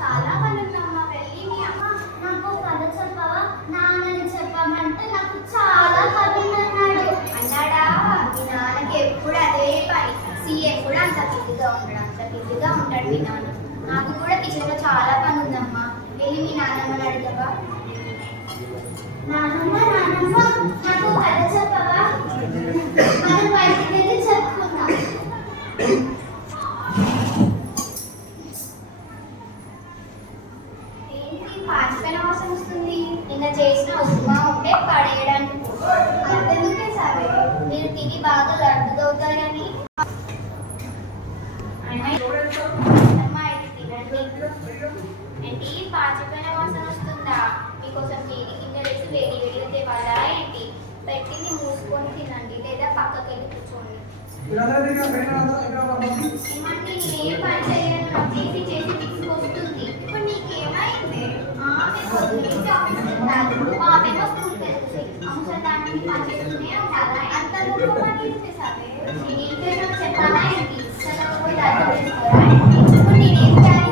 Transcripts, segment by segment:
చాలా పనుందమ్మ. వెళ్ళి మీ అమ్మ నాకు కథ చెప్పవా నాన్నని చెప్పమంటే నాకు చాలా పనుందన్నాడు. అన్నాడా? మీ నాన్నకి ఎప్పుడు అదే పని. సీఏ కూడా అంత బిజీగా ఉంటాడు మీ నాన్న. నాకు కూడా కిచెన్లో చాలా పని ఉందమ్మా. వెళ్ళి మీ నాన్నమ్మని అడగవా? నానమ్మ నాకు కథ చెప్పవా? మనం బయటికి వెళ్ళి చెప్పుకుందాం. ఏంటి పాచిపోయిన వాసన వస్తుంది? నిన్న చేసిన ఉప్మా ఉంటే పడేయడానికి అంతెందుకే సరే మీరు తిని బాగా లడ్డుతవుతారని ఏంటి పాచిపోయిన వాసన వస్తుందా? మీకోసం జీడి గింజలు వేసి వేడి వేడిగా తేవాలా ఏంటి? పెట్టింది మూసుకొని తినండి, లేదా పక్కకి వెళ్ళి కూర్చోండి. ఏమంటే నేనేం పని చేయను, నాకు చేసి తీసుకొస్తుంది. ఇప్పుడు నీకేమైంది? మామేమో స్కూల్కి వెళ్తుంది. అమ్మ దాన్ని పని చేస్తూనే ఉండాలా? అంత పని చేసావే నేనేం చేసాను చెప్పాలా ఏంటి? చదవకపోతే అర్థం చేసుకోరా? ఇప్పుడు నేనేం చేయాలి?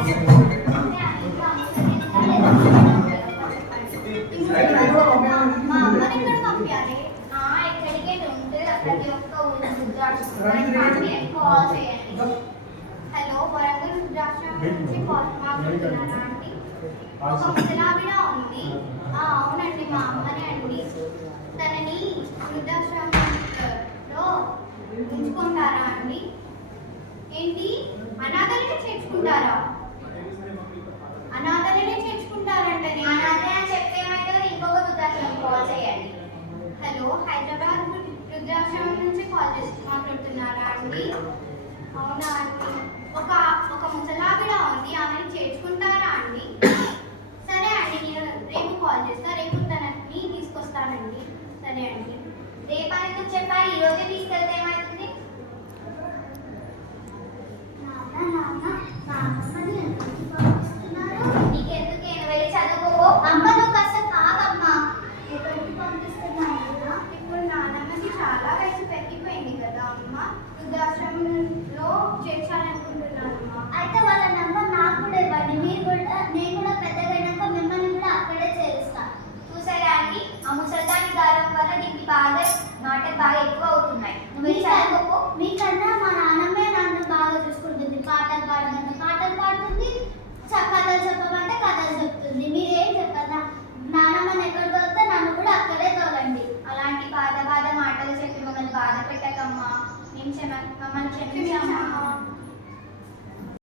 మా అమ్మని ఎక్కడ పంపించాలి? ఎక్కడికే ఉంటే ప్రతి ఒక్క కాల్ చేయండి. హలో, వరంగల్ వృద్ధాశ్రమం నుంచి మాట్లాడుతున్నారా అండి? ఒక ముసలావిడ ఉంది. అవునండి, మా అమ్మనే అండి. తనని వృద్ధాశ్రమంలో ఉంచుకుంటారా అండి? ఏంటి, అనాథలనే చేర్చుకుంటారా? అనాథలనే చేర్చుకుంటారంటే అనాథ చెప్తే ఏమైతే ఇంకొక వృద్ధాశ్రమం కాల్ చేయండి. హలో, హైదరాబాద్ వృద్ధాశ్రమం నుంచి కాల్ చేసి మాట్లాడుతున్నారా అండి? అవునా అండి, ఒక ముసలావిడ ఉంది, ఆమెను చేర్చుకుంటారా అండి? సరే అండి, నేను రేపు కాల్ చేస్తా. రేపు తనని తీసుకొస్తానండి. సరే అండి. రేపు అని చెప్పాలి, ఈరోజే తీసుకెళ్తే ఏమవుతుంది? నీకెందుకు వెళ్ళి చదువుకో. అమ్మ నువ్వు కాస్త కాదమ్మా, ఎక్కడికి పంపిస్తున్నాను? ఇప్పుడు నాన్నమ్మకి చాలా వయసు పెరిగిపోయింది కదా అమ్మ, వృద్ధాశ్రమంలో చేర్చాలనుకుంటున్నానమ్మా. అయితే వాళ్ళ నెంబర్ నాకు కూడా ఇవ్వండి. నేను కూడా పెద్దగైనాక మిమ్మల్ని కూడా అక్కడే చేరుస్తాను. చూసారా అండి, ఆ ముసల్దాని గారం వల్ల దీనికి మాటలు బాగా ఎక్కువ అవుతున్నాయి. నువ్వు చదువుకో. మీకన్నా మా నాన్నమ్మే నన్ను బాగా చూసుకుంటుంది. పాటలు పాడమంటే పాటలు పాడుతుంది, కథలు చెప్పమంటే కథలు చెప్తుంది. మీరేం చెప్పదా? నాన్నమ్మని ఎక్కడ తోలితే నన్ను కూడా అక్కడే తోలండి. అలాంటి బాధ మాటలు చెప్పి మమ్మల్ని బాధ పెట్టకమ్మా. మమ్మల్ని క్షమించమ్మా.